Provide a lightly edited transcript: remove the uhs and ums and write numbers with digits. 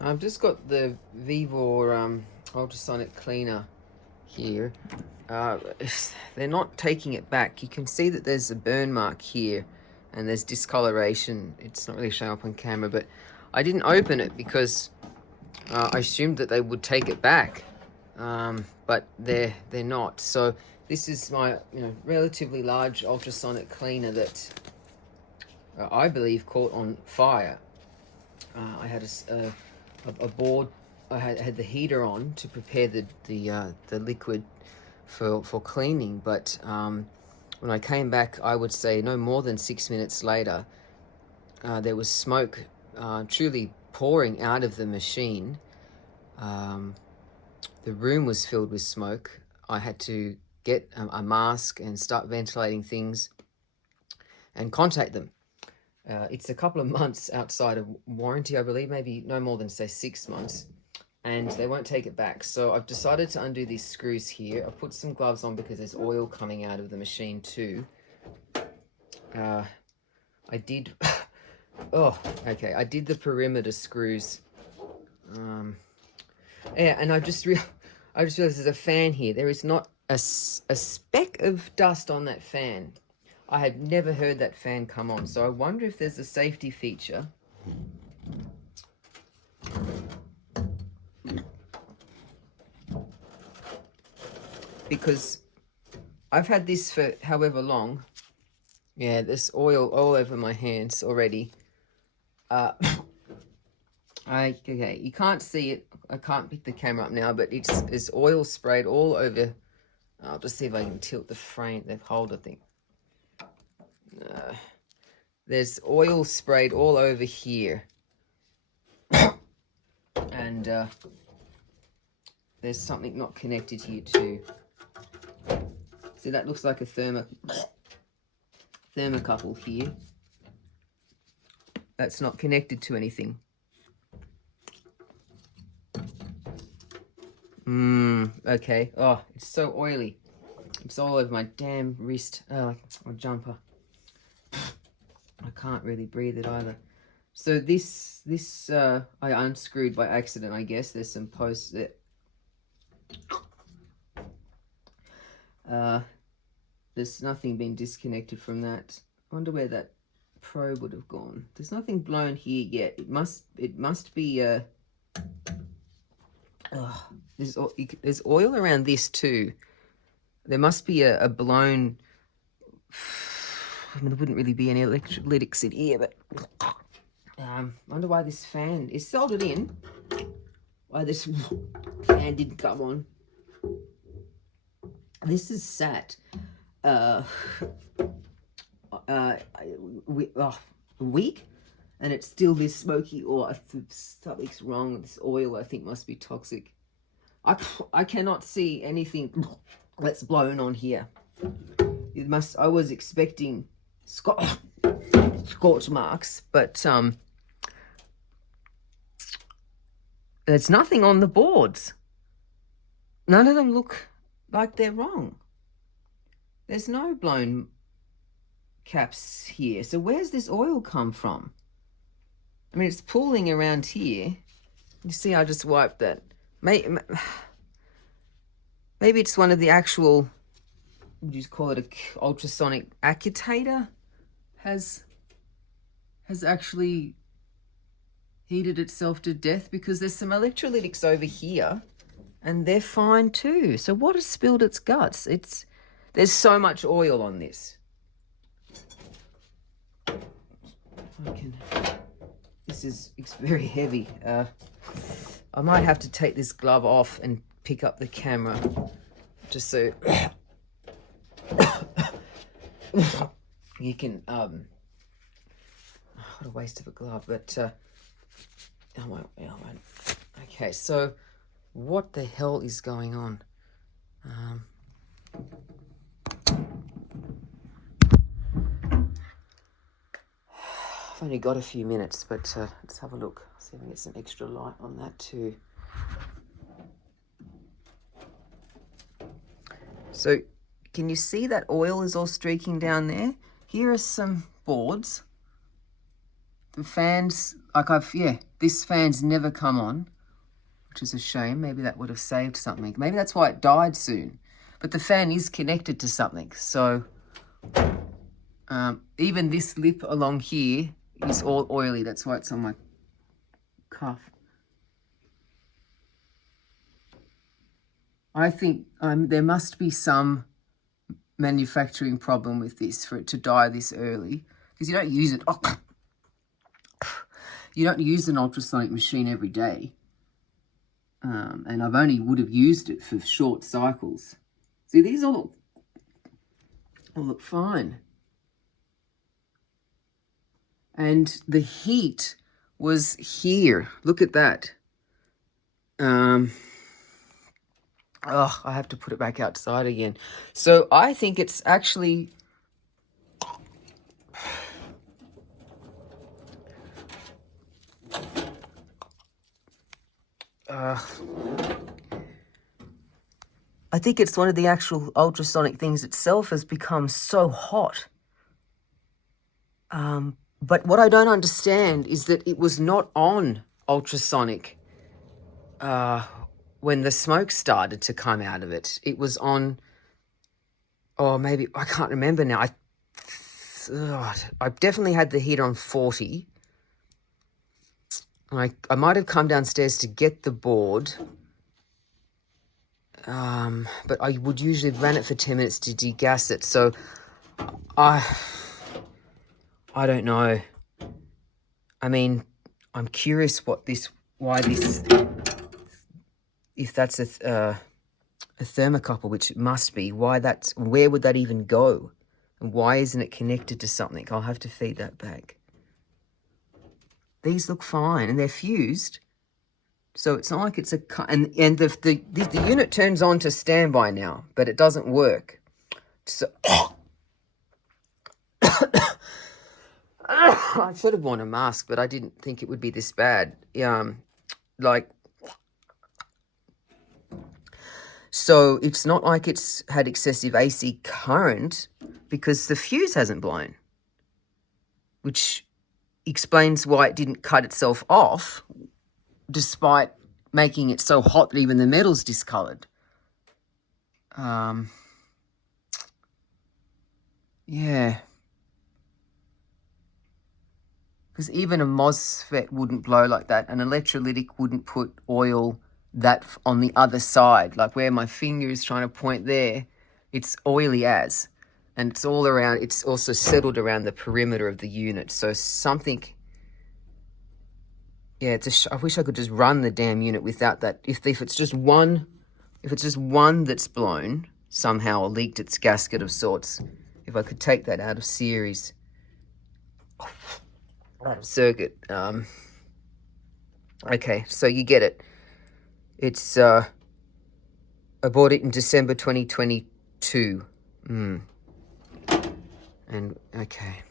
I've just got the Vevor ultrasonic cleaner here. Uh, they're not taking it back. You can see that there's a burn mark here and there's discoloration. It's not really showing up on camera, but I didn't open it because I assumed that they would take it back, but they're not. So this is my relatively large ultrasonic cleaner that I believe caught on fire. I had a board. I had the heater on to prepare the liquid for cleaning, but when I came back, I would say no more than 6 minutes later, there was smoke truly pouring out of the machine. The room was filled with smoke. I had to get a mask and start ventilating things and contact them. It's a couple of months outside of warranty, I believe, maybe no more than, say, 6 months, and they won't take it back. So I've decided to undo these screws here. I've put some gloves on because there's oil coming out of the machine too. I did... oh, okay. I did the perimeter screws. Yeah, and I just realized there's a fan here. There is not a speck of dust on that fan. I had never heard that fan come on, so I wonder if there's a safety feature. Because I've had this for however long. Yeah, there's oil all over my hands already. Okay, you can't see it. I can't pick the camera up now, but there's oil sprayed all over. I'll just see if I can tilt the frame, the holder thing. There's oil sprayed all over here. And there's something not connected here too. See, that looks like a thermocouple here. That's not connected to anything. Okay. Oh, it's so oily. It's all over my damn wrist. Oh, my jumper. I can't really breathe it either. So this I unscrewed by accident, I guess. There's some posts that there's nothing been disconnected from that. I wonder where that probe would have gone. There's nothing blown here yet. It must be there's oil around this too. There must be a blown... I mean, there wouldn't really be any electrolytics in here, but I wonder why this fan is soldered in. Why this fan didn't come on. This is sat a week, and it's still this smoky. Or something's wrong with this oil. I think must be toxic. I cannot see anything that's blown on here. It must. I was expecting scorch marks, but there's nothing on the boards. None of them look like they're wrong. There's no blown caps here. So where's this oil come from? I mean, it's pooling around here. You see, I just wiped that. Maybe it's one of the actual, would you call it a ultrasonic actuator? Has actually heated itself to death, because there's some electrolytics over here and they're fine too. So what has spilled its guts? There's so much oil on this. It's very heavy. I might have to take this glove off and pick up the camera just so you can what a waste of a glove, but I won't. Okay, so what the hell is going on? I've only got a few minutes, but let's have a look. See if I can get some extra light on that too. So can you see that oil is all streaking down there? Here are some boards. The fans, like this fan's never come on, which is a shame. Maybe that would have saved something. Maybe that's why it died soon. But the fan is connected to something. So even this lip along here is all oily. That's why it's on my cuff. I think there must be some manufacturing problem with this for it to die this early, because you don't use it. Oh, you don't use an ultrasonic machine every day, and I've only would have used it for short cycles. See, these all look fine, and the heat was here. Look at that. Oh, I have to put it back outside again. So I think it's actually... I think it's one of the actual ultrasonic things itself has become so hot. But what I don't understand is that it was not on ultrasonic when the smoke started to come out of it. It was on, or maybe, I can't remember now. I definitely had the heat on 40. I might have come downstairs to get the board. But I would usually run it for 10 minutes to degas it. So I don't know. I mean, I'm curious why this, if that's a thermocouple, which it must be, where would that even go? And why isn't it connected to something? I'll have to feed that back. These look fine, and they're fused. So it's not like it's and the unit turns on to standby now, but it doesn't work. So I should have worn a mask, but I didn't think it would be this bad. So it's not like it's had excessive AC current because the fuse hasn't blown, which explains why it didn't cut itself off, despite making it so hot that even the metal's discolored. Yeah. Because even a MOSFET wouldn't blow like that. An electrolytic wouldn't put oil that on the other side. Like where my finger is trying to point there, it's oily as. And it's all around, it's also settled around the perimeter of the unit. So something... Yeah, I wish I could just run the damn unit without that. If it's just one that's blown somehow or leaked its gasket of sorts, if I could take that out of series, out of circuit. Okay, so you get it. It's I bought it in December 2022. And okay.